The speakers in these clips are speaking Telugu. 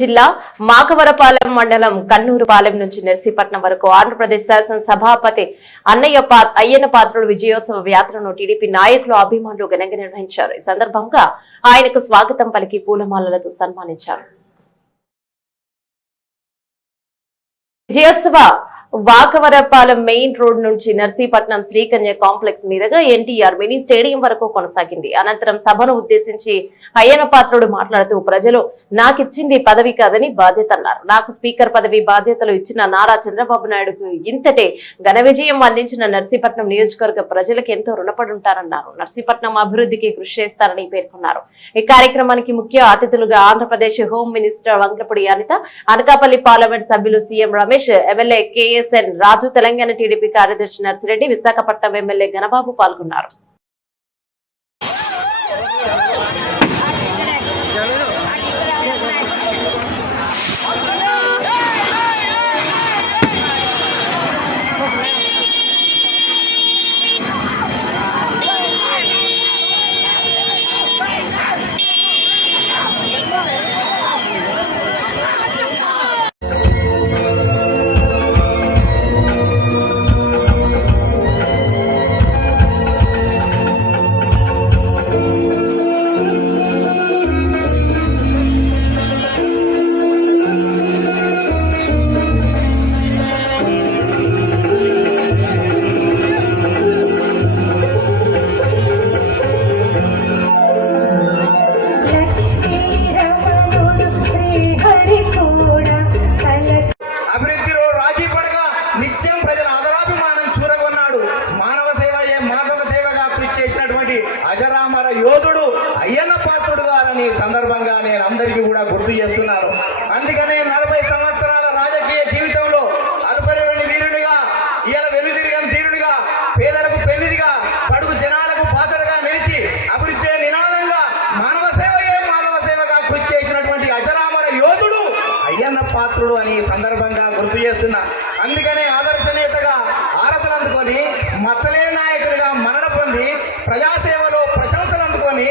జిల్లా మాకవరపాలెం మండలం కన్నూరుపాలెం నుంచి నర్సీపట్నం వరకు ఆంధ్రప్రదేశ్ శాసన సభాపతి అయ్యన్న పాత్రుడు విజయోత్సవ యాత్రను టీడీపీ నాయకులు అభిమానులు ఘనంగా నిర్వహించారు. ఈ సందర్భంగా ఆయనకు స్వాగతం పలికి పూలమాలలతో సన్మానించారు. విజయోత్సవ వాకవరపాలెం మెయిన్ రోడ్ నుంచి నర్సీపట్నం శ్రీకన్య కాంప్లెక్స్ మీదుగా ఎన్టీఆర్ మినీ స్టేడియం వరకు కొనసాగింది. అనంతరం సభను ఉద్దేశించి అయ్యన్న పాత్రుడు మాట్లాడుతూ, ప్రజలు నాకిచ్చింది పదవి కాదని బాధ్యత అన్నారు. నాకు స్పీకర్ పదవి బాధ్యతలు ఇచ్చిన నారా చంద్రబాబు నాయుడుకు ఇంతటే ఘన విజయం అందించిన నర్సీపట్నం నియోజకవర్గ ప్రజలకు ఎంతో రుణపడి ఉంటారన్నారు. నర్సీపట్నం అభివృద్ధికి కృషి చేస్తారని పేర్కొన్నారు. ఈ కార్యక్రమానికి ముఖ్య అతిథులుగా Andhra Pradesh home minister Vangalapudi Anitha, Anakapalli parliament సభ్యులు CM Ramesh, MLA KSN Raju, Telangana TDP కార్యదర్శి నర్సిరెడ్డి, విశాఖపట్నం ఎమ్మెల్యే గణబాబు పాల్గొన్నారు. అజరామర యోధుడు అయ్యన్న పాత్రుడు గారని సందర్భంగా నేను అందరికీ కూడా గుర్తు చేస్తున్నాను. అందుకనే 40 సంవత్సరాల రాజకీయ జీవితంలో అల్పరిని వీరుడిగా, ఇవాళ వెనుదిరిగని తీరుడిగా, పేదలకు పెన్నిదిగా, పడుగు జనాలకు పాచడగా నిలిచి అభివృద్ధి నినాదంగా మానవ సేవగా కృషి చేసినటువంటి అజరామర యోధుడు అయ్యన్న పాత్రుడు అని సందర్భంగా గుర్తు చేస్తున్నా. అందుకనే ఆదర్శ నేతగా ఆరతలు అందుకొని మచ్చలేని నాయకుడిగా మరణ పొంది ప్రజాసేవలో ప్రశంసలు అందుకొని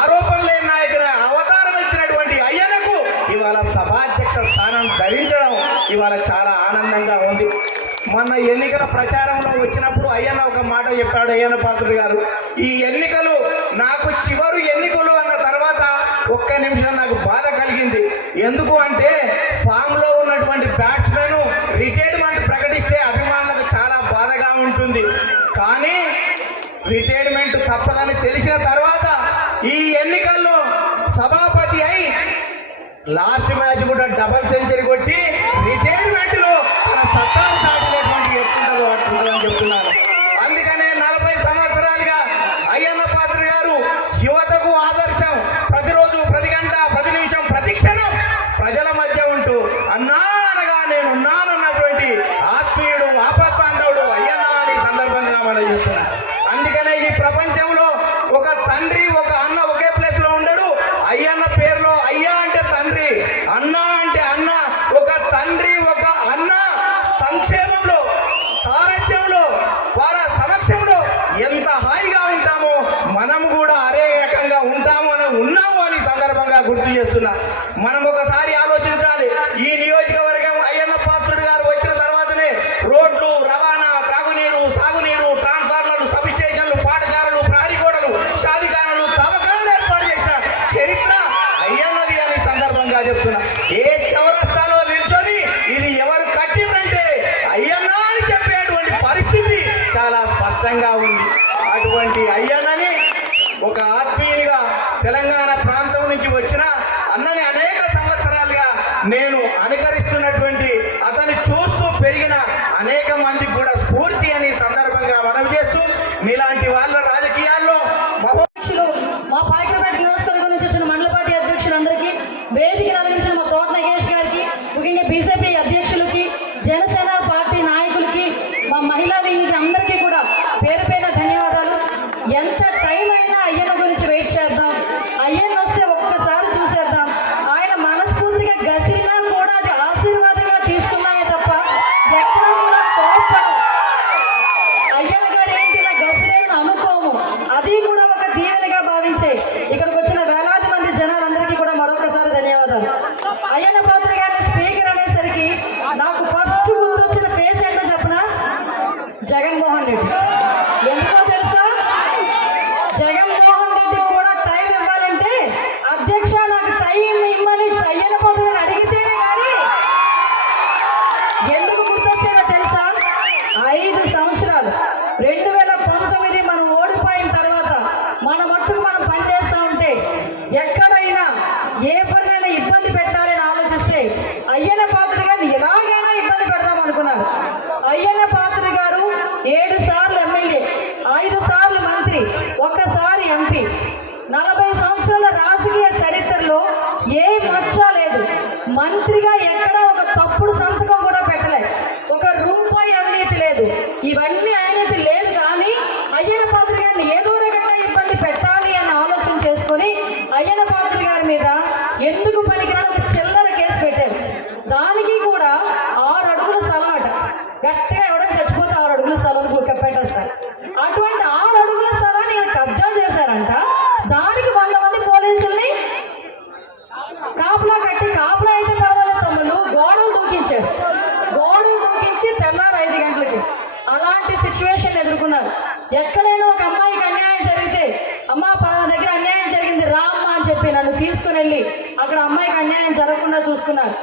ఆరోపణలు లేని నాయకుల అవతారం ఎత్తినటువంటి అయ్యన్నకు ఇవాళ సభాధ్యక్ష స్థానం ధరించడం ఇవాళ చాలా ఆనందంగా ఉంది. మొన్న ఎన్నికల ప్రచారంలో వచ్చినప్పుడు అయ్యన్న ఒక మాట చెప్పాడు. అయ్యన్న పాత్రుడు గారు, ఈ ఎన్నికలు నాకు చివరి ఎన్నికలు అన్న తర్వాత ఒక్క నిమిషం నాకు బాధ కలిగింది. ఎందుకు అంటే ఫామ్లో ఉన్నటువంటి బ్యాట్స్మెన్ రిటైర్మెంట్ ప్రకటిస్తే అభిమానులకు చాలా బాధగా ఉంటుంది. కానీ రిటైర్మెంట్ తప్పదని తెలిసిన తర్వాత ఈ ఎన్నికల్లో సభాపతి అయి లాస్ట్ మ్యాచ్ కూడా డబల్ సెంచరీ కొట్టి రిటైర్మెంట్ లో తన సత్తాను చాటినటువంటి ఎట్టుంటుందో అట్టుంటుందని చెప్తున్నారు. అందుకనే 40 సంవత్సరాలుగా అయ్యన్న పాత్ర గారు యువతకు ఆదర్శం. ప్రతిరోజు, ప్రతి గంట, ప్రతి నిమిషం, ప్రతి క్షణం ప్రజల మధ్య ఉంటూ అన్నా అనగా నేను ఉన్నానన్నటువంటి ఆత్మీయుడు, ఆపద్బాంధవుడు అయ్యన్న అని సందర్భంగా మనం చెప్తున్నాం. అందుకనే ఈ ప్రపంచంలో ఒక తండ్రి, ఒక అన్న ఒకే ప్లేస్ లో ఉండడు. అయ్యన్న పేరులో అయ్యా అంటే తండ్రి, అన్న అంటే అన్న. ఒక తండ్రి, ఒక అన్న సంక్షేమంలో, సారథ్యంలో, వారి సమక్షంలో ఎంత హాయిగా ఉంటామో మనం కూడా అరే రకంగా ఉన్నాము అని సందర్భంగా గుర్తు చేస్తున్నా. మనం ఒకసారి ఆలోచించాలి. ఈ నియోజకవర్గం అయ్యన్న పాత్రుడు గారు వచ్చిన తర్వాతనే రోడ్లు, రవాణా, త్రాగునీరు, సాగునీరు, ట్రాన్స్ఫార్మర్లు, సబ్ స్టేషన్లు, పాఠశాలలు, ప్రహరీ గోడలు, షాదిఖానాలు, తవ్వకాలను ఏర్పాటు చేసిన చరిత్ర అయ్యన్నది అని సందర్భంగా చెప్తున్నా. ఏ చౌరస్తాలో నిల్చొని ఇది ఎవరు కట్టిందంటే అయ్యన్న అని చెప్పేటువంటి పరిస్థితి చాలా స్పష్టంగా ఉంది. అటువంటి అయ్యన్నని ఒక ఆత్మీయునిగా తెలంగాణ ప్రాంతం నుంచి వచ్చిన అన్నని అనేక సంవత్సరాలుగా నేను అనుకరిస్తున్నటువంటి, అతన్ని చూస్తూ పెరిగిన అనేక మందికి కూడా స్ఫూర్తి అని సందర్భంగా మనవి చేస్తూ, మీలాంటి వాళ్ళ రాజకీయాల్లో మా పాకిరపేట నియోజకవర్గం నుంచి వచ్చిన మండల పార్టీ అధ్యక్షులందరికీ, వేదిక అలంకరించిన మా కోట నగేష్ గారికి, ముఖ్యంగా బీజేపీ అధ్యక్షులకి, జనసేన పార్టీ నాయకులకి, మా మహిళా వింగ్కి అందరికీ కూడా పేరు పేరున ధన్యవాదాలు. ఎంత టైం అయినా అయ్యన్న గురించి వెయిట్ చేద్దాం. అయ్యన్న వస్తే ఒక్కసారి చూసేద్దాం. ఆయన మనస్ఫూర్తిగా గసినా కూడా అది ఆశీర్వాదంగా తీసుకున్నామే తప్ప ఎక్కడా కూడా కోపడం. అయ్యన్న గారు ఏంటి ఇలా గసిలేని అనుకోము, అది కూడా ఒక దీవెనగా భావించే ఇక్కడికి వచ్చిన వేలాది మంది జనాలందరికీ కూడా మరొకసారి ధన్యవాదాలు. అయ్యన్న మంత్రిగా ఎక్కడ ఒక తప్పుడు సంతకం కూడా పెట్టలేదు, ఒక రూపాయి అవినీతి లేదు. ఇవన్నీ అవినీతి లేదు కానీ అయ్యన్న పాత్రుడు గారిని ఏదో రకంగా ఇబ్బంది పెట్టాలి అని ఆలోచన చేసుకుని అయ్యన్న పాత్రుడు గారి మీద ఎందుకు పనికిరాని ఒక చిల్లర కేసు పెట్టారు. దానికి కూడా 6 అడుగుల స్థలం అట, గట్టిగా ఎవడో చచ్చిపోతే 6 అడుగుల స్థలం పెట్టేస్తారు. అటువంటి 6 అడుగుల స్థలాన్ని ఈయన కబ్జా చేశారంట. దానికి 100 మంది పోలీసుల్ని కాపలా కట్టి, కాపలా అయితే పర్వాలేదు తమ్ముళ్ళు, గోడలు దూకించారు. గోడలు దూకించి తెల్లారు 5 గంటలకి అలాంటి సిచ్యువేషన్ ఎదుర్కొన్నారు. ఎక్కడైనా ఒక అమ్మాయికి అన్యాయం జరిగితే, అమ్మ పలానా దగ్గర అన్యాయం జరిగింది రామ్మా అని చెప్పి నన్ను తీసుకుని వెళ్ళి అక్కడ అమ్మాయికి అన్యాయం జరగకుండా చూసుకున్నారు.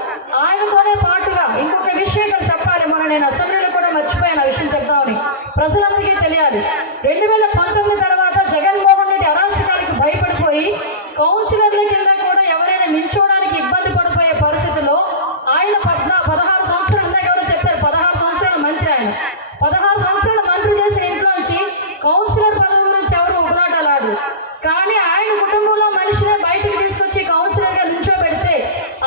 ఆయనతోనే పాటుగా ఇంకొక విషయం ఇక్కడ చెప్పాలి, మొన్న నేను అసెంబ్లీలో కూడా మర్చిపోయాను ఆ విషయం చెప్తామని, ప్రజలందరికీ తెలియాలి. 2019 తర్వాత జగన్మోహన్ రెడ్డి అరాచకాలకు భయపడిపోయి కౌన్సిలర్ల కింద కూడా ఎవరైనా నిల్చోవడానికి ఇబ్బంది పడిపోయే పరిస్థితుల్లో ఆయన 16 సంవత్సరాలు, ఇందాక ఎవరో చెప్పారు 16 సంవత్సరాల మంత్రి, ఆయన 16 సంవత్సరాల మంత్రి చేసిన ఇంట్లోంచి కౌన్సిలర్ పదవి గురించి ఎవరు ఉపలాటలాడు. కానీ ఆయన కుటుంబంలో మనిషినే బయటకు తీసుకొచ్చి కౌన్సిలర్ గా నుంచోబెడితే,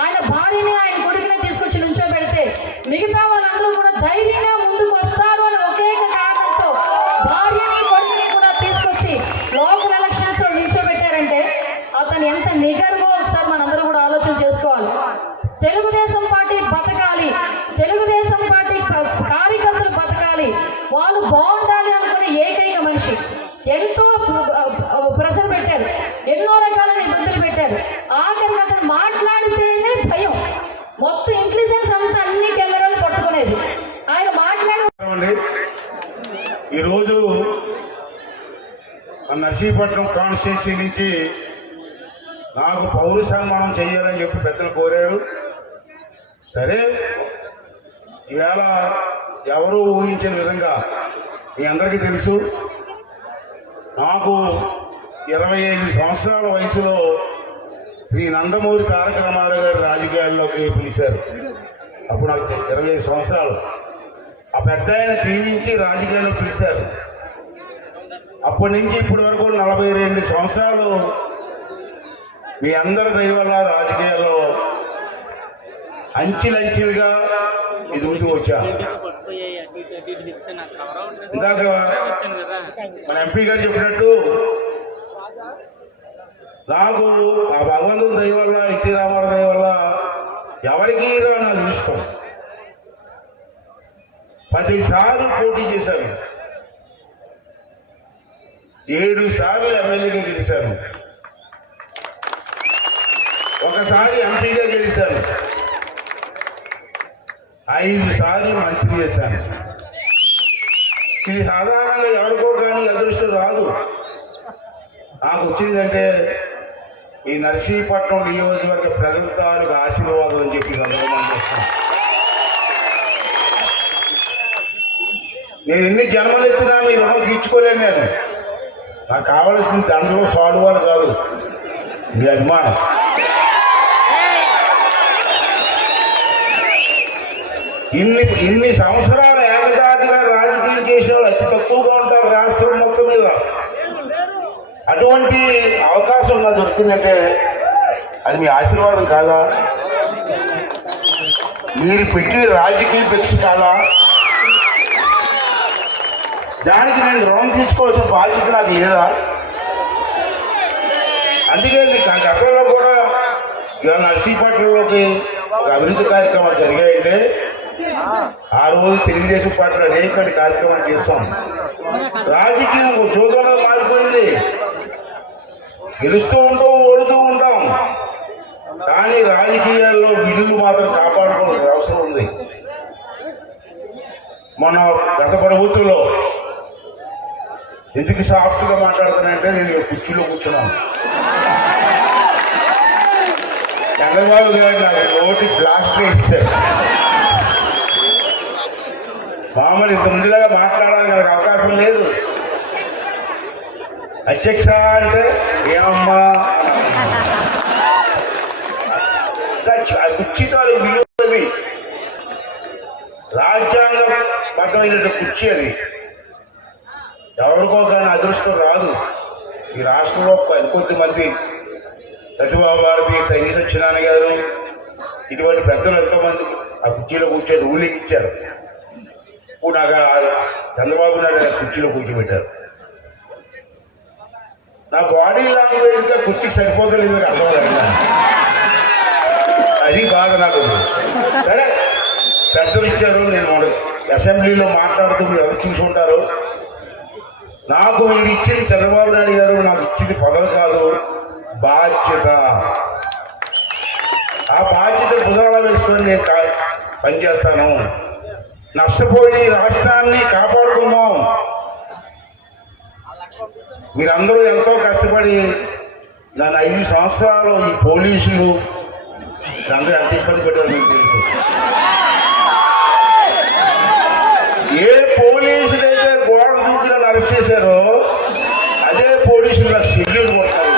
ఆయన భార్యని ఆయన కొడుకునే తీసుకొచ్చి నుంచోబెడితే మిగతా వాళ్ళందరూ కూడా ధైర్యంగా ముందుకు వస్తారు అని ఒకే కారణంతో భార్యని కొడుకుని కూడా తీసుకొచ్చి లోకల్ ఎలక్షన్స్ లో నిల్చోబెట్టారంటే అతను ఎంత నిగర్వో ఒకసారి మనందరూ కూడా ఆలోచన చేసుకోవాలి. తెలుగుదేశం పార్టీ బతకాలి, తెలుగుదేశం పార్టీ కార్యకర్తలు బతకాలి, వాళ్ళు బాగుండాలి అనుకునే ఏకైక మనిషి. ఎంతో ప్రెషర్ పెట్టారు, ఎన్నో రకాలైన ఇబ్బందులు పెట్టారు. ఆఖరికి అతను మాట్లాడితేనే భయం, మొత్తం ఇంటెలిజెన్స్ అంతా అన్ని కెమెరాలు పట్టుకునేది. ఆయన మాట్లాడే ఈరోజు నర్సీపట్నం కాన్స్టిట్యున్సీ నుంచి నాకు పౌర సన్మానం చేయాలని చెప్పి పెద్దలు కోరారు. సరే, ఈవేళ ఎవరు ఊహించిన విధంగా మీ అందరికీ తెలుసు, నాకు 25 సంవత్సరాల వయసులో శ్రీ నందమూరి తారక రామారావు గారు రాజకీయాల్లోకి పిలిచారు. అప్పుడు నాకు 25 సంవత్సరాలు. ఆ పెద్ద ఆయన దీవించి రాజకీయాల్లో పిలిచారు. అప్పటి నుంచి ఇప్పటి వరకు 42 సంవత్సరాలు మీ అందరి దయ వల్ల రాజకీయాల్లో అంచెలంచెలుగా ఎదుగుతూ వచ్చాను. ఇందాక మన ఎంపీ గారు చెప్పినట్టు నాకు ఆ భగవంతుని దయ వల్ల, ఎన్టీ రామారావు దయ వల్ల ఎవరికి నాకు ఇష్టం. 10 సార్లు పోటీ చేశాను, 7 సార్లు ఎమ్మెల్యేగా గెలిచాను, ఒకసారి ఎంపీగా గెలిచాను, 5 సార్లు మంత్రి చేశాను. ఇది సాధారణంగా ఎవరికో కానీ అదృష్టం రాదు. నాకు వచ్చిందంటే ఈ నర్సీపట్నం నియోజకవర్గ ప్రజల తాలూకు ఆశీర్వాదం అని చెప్పి చేస్తాను. నేను ఎన్ని జన్మలు ఎత్తినా మీ రుణం తీర్చుకోలేను. నేను నాకు కావలసిన దండలు సాల్వాలు కాదు, మీ అభిమానం. ఇన్ని సంవత్సరాలు ఏకదాటిగా రాజకీయం చేసే వాళ్ళు అతి తక్కువగా ఉంటారు రాష్ట్రం మొత్తం మీద. అటువంటి అవకాశం నాకు దొరికిందంటే అది మీ ఆశీర్వాదం కాదా? మీరు పెట్టిన రాజకీయ భిక్ష కాదా? దానికి నేను రుణం తీసుకోవాల్సిన బాధ్యత నాకు లేదా? అందుకే గతంలో కూడా ఇవాళ నర్సీపట్నంలోకి ఒక అభివృద్ధి కార్యక్రమాలు జరిగాయంటే ఆ రోజు తెలుగుదేశం పార్టీలో అనేక కార్యక్రమాలు చేస్తాం. రాజకీయం ఉద్యోగంలో మారిపోయింది. గెలుస్తూ ఉంటాం, ఓడుతూ ఉంటాం, కానీ రాజకీయాల్లో విధులు మాత్రం కాపాడుకోవాల్సిన అవసరం ఉంది. మొన్న గత ప్రభుత్వంలో ఎందుకు సాఫ్ట్గా మాట్లాడుతానంటే నేను కుర్చీలో కూర్చున్నాను. చంద్రబాబు గారు నాకు నోటి బ్లాస్ట్ ఇచ్చారు. మామూలు ఇంత ముందులాగా మాట్లాడడానికి నాకు అవకాశం లేదు. అధ్యక్ష అంటే ఏమమ్మా, కుర్చీతో విలువది, రాజ్యాంగబద్ధమైన కుర్చీ అది. ఎవరికో కానీ అదృష్టం రాదు. ఈ రాష్ట్రంలో ఇంకొద్ది మంది ప్రతిభా భారతి, తల్లి సత్యనారాయణ గారు, ఇటువంటి పెద్దలు ఎంతోమంది ఆ కుర్చీలో కూర్చొని రూలింగ్ ఇచ్చారు. ఇప్పుడు నాకు చంద్రబాబు నాయుడు కుర్చీలో కూర్చోబెట్టారు. నా బాడీ లాంగ్వేజ్గా కుర్చీకి సరిపోతలేదు అర్థం. అది బాధ నాకు. సరే పెద్దలు ఇచ్చారు. నేను అసెంబ్లీలో మాట్లాడుతూ మీరు ఎవరు చూసుకుంటారు. నాకు మీరు ఇచ్చింది చంద్రబాబు నాయుడు గారు నాకు ఇచ్చింది పదవి కాదు, బాధ్యత. ఆ బాధ్యత భుజాల వేసుకొని నేను పనిచేస్తాను. నష్టపోయి రాష్ట్రాన్ని కాపాడుకుందాం. మీరందరూ ఎంతో కష్టపడి నన్ను 5 సంవత్సరాలు ఈ పోలీసులు అందరూ ఎంత ఇబ్బంది పెట్టారు మీకు తెలుసు. ఏ పోలీసులైతే గోడ దూకి నన్ను అరెస్ట్ చేశారో అదే పోలీసులు నాకు షెడ్యూల్ కొట్టారు.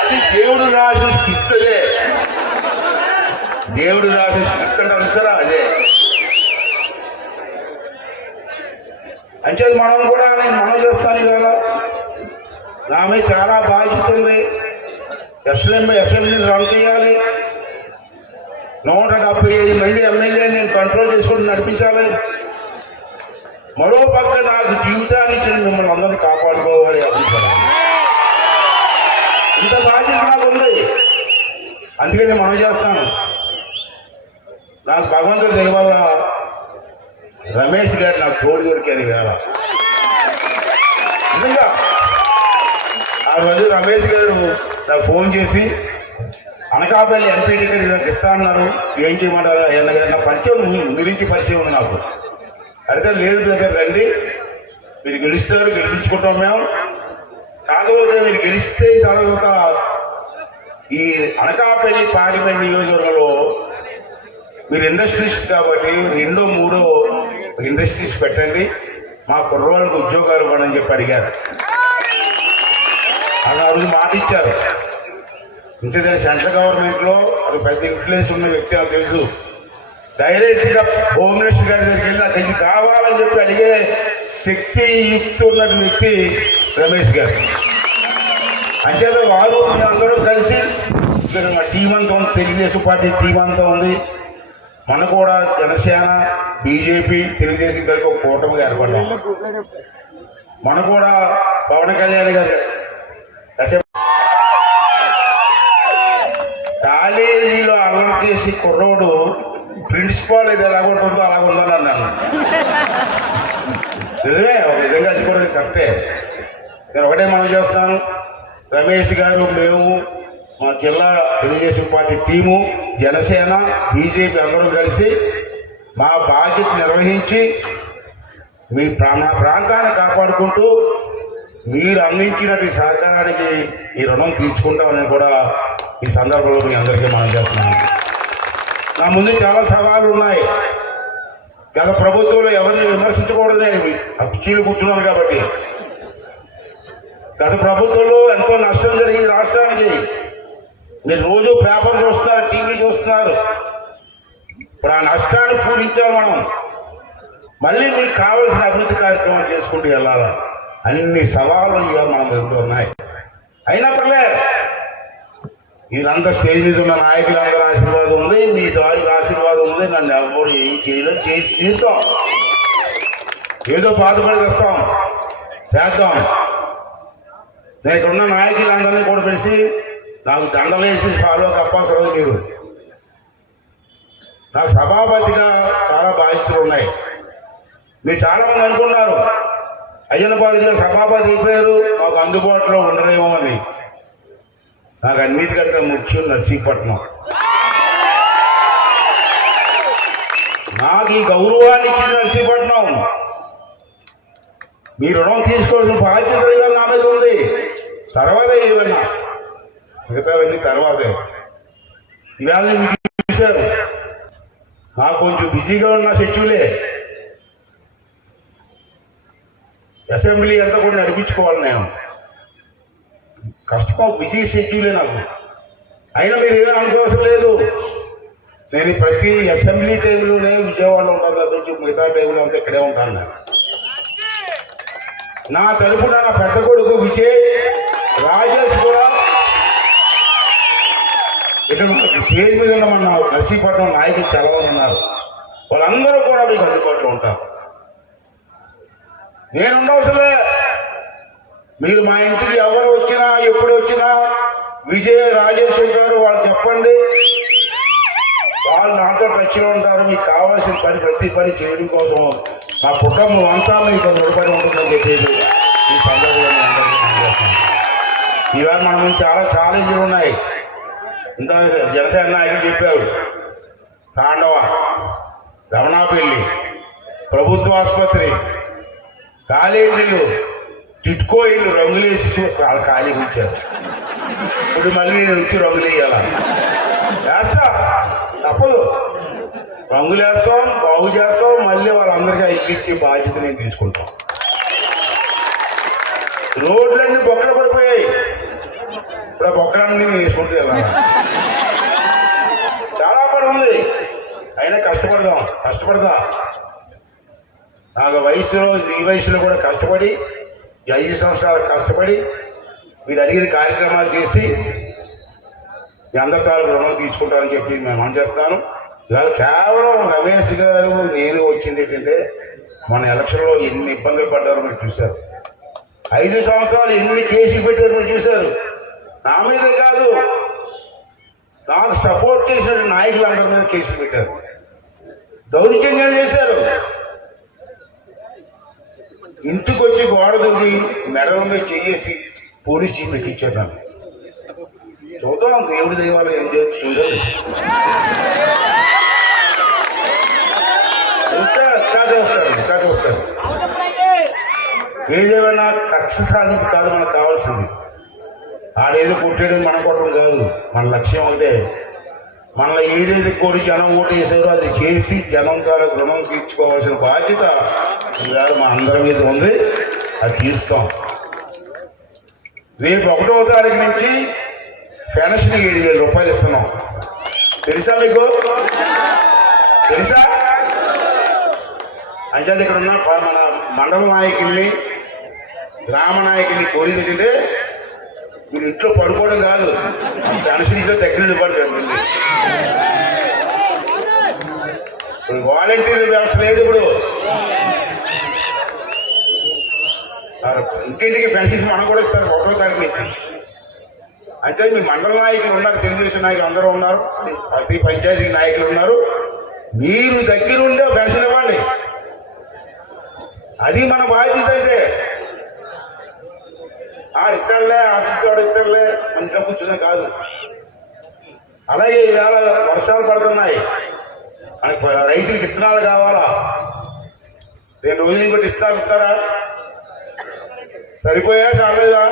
అది దేవుడు రాసిన స్క్రిప్ట్. అదే దేవుడు రాసిన స్క్రిప్ట్ అంటే అనుసరా అదే. అంటే మనం కూడా నేను మనం చేస్తాను కదా. నా మీద చాలా బాధ్యత ఉంది. అసెంబ్లీని రన్ చేయాలి. 175 మంది ఎమ్మెల్యే నేను కంట్రోల్ చేసుకుని నడిపించాలి. మరో పక్క నాకు జీవితాన్ని ఇచ్చిన మిమ్మల్ని అందరినీ కాపాడుకోవాలి. అభిప్రాయం ఇంత బాధ్యత నాకు ఉంది. అందుకే నేను మనం చేస్తాను. నాకు భగవంతుడి దయ వల్ల రమేష్ గారు నాకు తోడు దొరికారు వేళ. నిజంగా ఆ రోజు రమేష్ గారు నాకు ఫోన్ చేసి అనకాపల్లి ఎంపీ టికెట్ నాకు ఇస్తా అన్నారు. ఏం చేయమంటారు అయ్యన్న గారు? నా పరిచయం గురించి పరిచయం ఉంది నాకు. అడిగితే లేదు బ్రదర్ రండి, మీరు గెలుస్తారు, గెలిపించుకుంటాం మేము. కాకపోతే మీరు గెలిస్తే తర్వాత ఈ అనకాపల్లి పార్లమెంట్ నియోజకవర్గంలో మీరు ఇండస్ట్రీస్ కాబట్టి 2, 3 ఇండస్ట్రీస్ పెట్టండి, మా కుర్రవాళ్ళకి ఉద్యోగాలు ఇవ్వడని చెప్పి అడిగారు. ఆ రోజు మాట ఇచ్చారు. ఇంతేదే సెంట్రల్ గవర్నమెంట్లో అది పెద్ద ఇన్ఫ్లుయెన్స్ ఉన్న వ్యక్తి నాకు తెలుసు. డైరెక్ట్గా హోమ్ మినిస్టర్ గారి దగ్గరికి వెళ్ళి నాకు ఇది కావాలని చెప్పి అడిగే శక్తి యుక్తి ఉన్న వ్యక్తి రమేష్ గారు. అంచేత వారు అందరూ కలిసి ఇక్కడ మా టీం అంతా ఉంది, తెలుగుదేశం పార్టీ టీం అంతా ఉంది. మన కూడా జనసేన, బీజేపీ, తెలుగుదేశం కలిపి ఒక కూటమిగా ఏర్పడ్డాం. మన కూడా పవన్ కళ్యాణ్ గారు కాలేజీలో అల్లరి చేసి కుర్రోడు ప్రిన్సిపాల్ ఇది ఎలాగుంటుందో అలాగుందని అన్నాను. నిజమే, ఒక విధంగా అది కూడా కరెక్టే. నేను ఒకటే మనం చేస్తాను. రమేష్ గారు, మేము, మా జిల్లా Telugu Desam party team, Janasena, BJP అందరూ కలిసి మా బాధ్యత నిర్వహించి మీ ప్రాంతాన్ని కాపాడుకుంటూ మీరు అందించినటువంటి సహకారానికి ఈ రుణం తీర్చుకుంటామని కూడా ఈ సందర్భంలో మీ అందరికీ మనం చేస్తున్నాను. నా ముందు చాలా సవాళ్ళు ఉన్నాయి. గత ప్రభుత్వంలో ఎవరిని విమర్శించకూడదని కుర్చీలు కూర్చున్నాను కాబట్టి. గత ప్రభుత్వంలో ఎంతో నష్టం జరిగింది రాష్ట్రానికి. మీరు రోజు పేపర్ చూస్తున్నారు, టీవీ చూస్తున్నారు. ఇప్పుడు ఆ నష్టాన్ని పూరించాలి మనం. మళ్ళీ మీకు కావలసిన అభివృద్ధి కార్యక్రమాలు చేసుకుంటూ వెళ్ళాలా. అన్ని సవాళ్ళు ఇవాళ మన ముందు ఉన్నాయి. అయినప్పటిలే వీళ్ళంతా స్టేజ్ మీద ఉన్న నాయకులందరూ ఆశీర్వాదం ఉంది, మీ దారికి ఆశీర్వాదం ఉంది. నన్ను ఎవరు ఏం చేయలేదు, చేసి తీరుతాం. ఏదో బాధపడి తెస్తాం, చేద్దాం. నేను ఇక్కడున్న నాయకులందరినీ కూడా పిలిచి నాకు దండలేసి సాలో కప్పాల్సిన మీరు. నాకు సభాపతిగా చాలా బాధ్యతలు ఉన్నాయి. మీరు చాలామంది అనుకున్నారు అయ్యన్న పాత్రిలో సభాపతి అయిపోయారు, మాకు అందుబాటులో ఉండరేమో అని. నాకు అన్నిటికంటే ముఖ్యం నర్సీపట్నం. నాకు ఈ గౌరవాన్ని ఇచ్చింది నర్సీపట్నం. మీ రుణం తీసుకోవాల్సిన బాధ్యత నా మీద ఉంది. తర్వాత ఏమన్నా మిగతావన్నీ తర్వాతే. ఇవాళ మీకు చూశారు, నాకు కొంచెం బిజీగా ఉన్న షెడ్యూలే. అసెంబ్లీ అంతా కూడా నడిపించుకోవాలి. నేను కష్టం, బిజీ షెడ్యూలే నాకు. అయినా మీరు ఏమీ అనుకోవసం లేదు. నేను ప్రతి అసెంబ్లీ టైంలోనే విజయవాడలో ఉంటాను. అది నుంచి మిగతా టైంలో అంతా ఇక్కడే ఉంటాను. నేను నా తరపున నా పెద్ద కొడుకు విజయ్ రాజేష్ కూడా ఇక్కడ స్టేజ్ మీద ఉన్న మన నర్సీపట్నం నాయకులు చాలా మంది ఉన్నారు. వాళ్ళందరూ కూడా మీకు అందుబాటులో ఉంటారు. నేను ఉండవసలే. మీరు మా ఇంటికి ఎవరు వచ్చినా ఎప్పుడు వచ్చినా విజయ్ రాజేశ్వర్ గారు వాళ్ళు చెప్పండి, వాళ్ళు నాతో టచ్లో ఉంటారు. మీకు కావాల్సిన పని ప్రతి పని చేయడం కోసం మా కుటుంబం అంతా మీకు నిలబడి ఉంటుందని చెప్పేసి ఈ సందర్భంగా ఇవాళ మన ముందు చాలా ఛాలెంజ్లు ఉన్నాయి. ఇంత జనసేన నాయకులు చెప్పారు. తాండవ, రమణాపల్లి, ప్రభుత్వ ఆసుపత్రి, కాలేజీలు, టిట్కో ఇల్లు రంగులేసి ఖాళీ ఉంచారు. ఇప్పుడు మళ్ళీ నేను వచ్చి రంగులు వేయాల వేస్తా, తప్పదు. రంగులు వేస్తాం, బాగు చేస్తాం, మళ్ళీ వాళ్ళందరికీ ఇచ్చి బాధ్యత నేను తీసుకుంటాం. రోడ్లన్నీ బొక్కలు పడిపోయాయి. ఇప్పుడు ఆ బొక్కలన్నీ నేను వేసుకుంటూ వెళ్ళాలి. చాలా పని ఉంది, అయినా కష్టపడదా. నాకు వయసులో ఈ వయసులో కూడా కష్టపడి 5 సంవత్సరాలు కష్టపడి మీరు అడిగిన కార్యక్రమాలు చేసి మీ అందరి తాలూకు రుణం తీసుకుంటారని చెప్పి నేను మనం చేస్తాను. ఇవాళ కేవలం రమేష్ గారు నేను వచ్చింది ఏంటంటే మన ఎలక్షన్లో ఎన్ని ఇబ్బందులు పడ్డారో మీరు చూశారు. 5 సంవత్సరాలు ఎన్ని కేసులు పెట్టారు మీరు చూశారు. నా మీదే కాదు, నాకు సపోర్ట్ చేసిన నాయకులందరి మీద కేసులు పెట్టారు, దౌర్జన్యం చేశారు. ఇంటికి వచ్చి గోడ దూకి మెడల మీద చేసి పోలీస్ జీప్ ఎక్కించారు. నన్ను చూద్దాం, దేవుడి దైవాలు ఏం చేసి చూడాలి. ఇంకా చూస్తారు. ఏదేమైనా కక్ష సాధింపు కాదు మనకు కావాల్సింది. ఆడేదో కొట్టేది మన కొట్టడం కాదు. మన లక్ష్యం ఒకటే, మనలో ఏదైతే కోరి జనం ఓటు వేసారో అది చేసి జనం తాలూకు రుణం తీర్చుకోవాల్సిన బాధ్యత ఇవాళ మా అందరి మీద ఉంది. అది తీరుస్తాం. రేపు 1వ తారీఖు నుంచి పెన్షన్ 7,000 రూపాయలు ఇస్తున్నాం. తెలుసా మీకు? తెలుసా? అంటే ఇక్కడ ఉన్న మన మండల నాయకుల్ని, గ్రామ నాయకుల్ని కోరేది ఏంటంటే మీరు ఇంట్లో పడుకోవడం కాదు, పెన్షన్ ఇస్తే దగ్గర ఇవ్వండి. ఇప్పుడు వాలంటీర్ వ్యవస్థ లేదు. ఇప్పుడు ఇంటింటికి పెన్షన్ మనం కూడా ఇస్తారు 1వ తారీఖు నుంచి. అంటే మీ మండల నాయకులు ఉన్నారు, తెలుగుదేశం నాయకులు అందరూ ఉన్నారు, ప్రతి పంచాయతీ నాయకులు ఉన్నారు. మీరు దగ్గరుండే పెన్షన్ ఇవ్వండి. అది మన బాధ్యత. అంటే ఇస్తాడులే, ఆఫీస్ వాడు ఇస్తాడులే, మన ఇంట్లో కూర్చున్నా కాదు. అలాగే ఈవేళ వర్షాలు పడుతున్నాయి, రైతులకు విత్తనాలు కావాలా? 2 రోజులు ఇంకోటి ఇస్తారా? సరిపోయా? చాలేదా?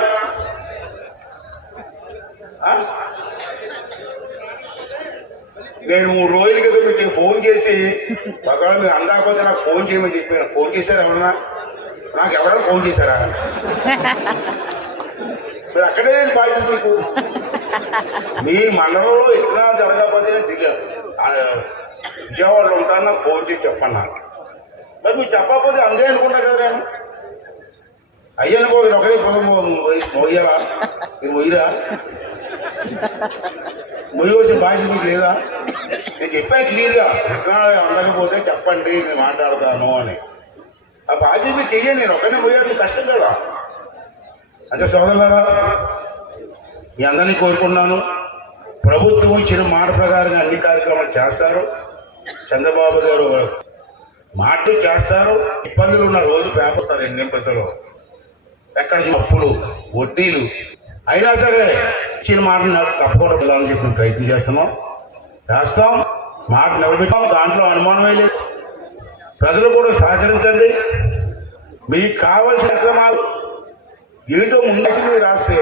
నేను 3 రోజుల క్రితం మీకు ఫోన్ చేసి ఒకవేళ మీరు అందకపోతే నాకు ఫోన్ చేయమని చెప్పాను. ఫోన్ చేశారు ఎవరన్నా? నాకు ఎవరైనా ఫోన్ చేశారా? మీరు అక్కడే లేదు బాధ్యత మీకు. మీ మండలంలో విత్తనాలు జరగకపోతే విజయవాడలో ఉంటాను, నాకు ఫోన్ చేసి చెప్పన్నా. మరి మీరు చెప్పకపోతే అందే అనుకుంటా కదా. నేను అయ్యనుకోదు ఒకరే మొయ్యరా? మీరు మొయ్యరా? మొయ్యవలసిన బాధ్యత మీకు లేదా? నేను చెప్పాను క్లియర్గా, విత్తనాలు అందకపోతే చెప్పండి, నేను మాట్లాడతాను అని. ఆ బాధ్యత మీరు చెయ్యండి. నేను ఒకరిని మొయ్యాలి, కష్టం కదా. అంటే సోదరులారా, మీ అందరినీ కోరుకున్నాను. ప్రభుత్వం ఇచ్చిన మాట ప్రకారంగా అన్ని కార్యక్రమాలు చేస్తారు. చంద్రబాబు గారు మాటలు చేస్తారు. ఇబ్బందులు ఉన్న రోజు పేపడతారు. ఎన్ని ఇబ్బందులు, ఎక్కడ అప్పులు, వడ్డీలు అయినా సరే ఇచ్చిన మాటను తప్పకుండా పిల్లలని చెప్పి ప్రయత్నం చేస్తాం. మాట నిలబెట్టాం, దాంట్లో అనుమానమే లేదు. ప్రజలు కూడా సహకరించండి. మీకు కావాల్సిన క్రమాలు ఏంటో ముందు మీరు రాస్తే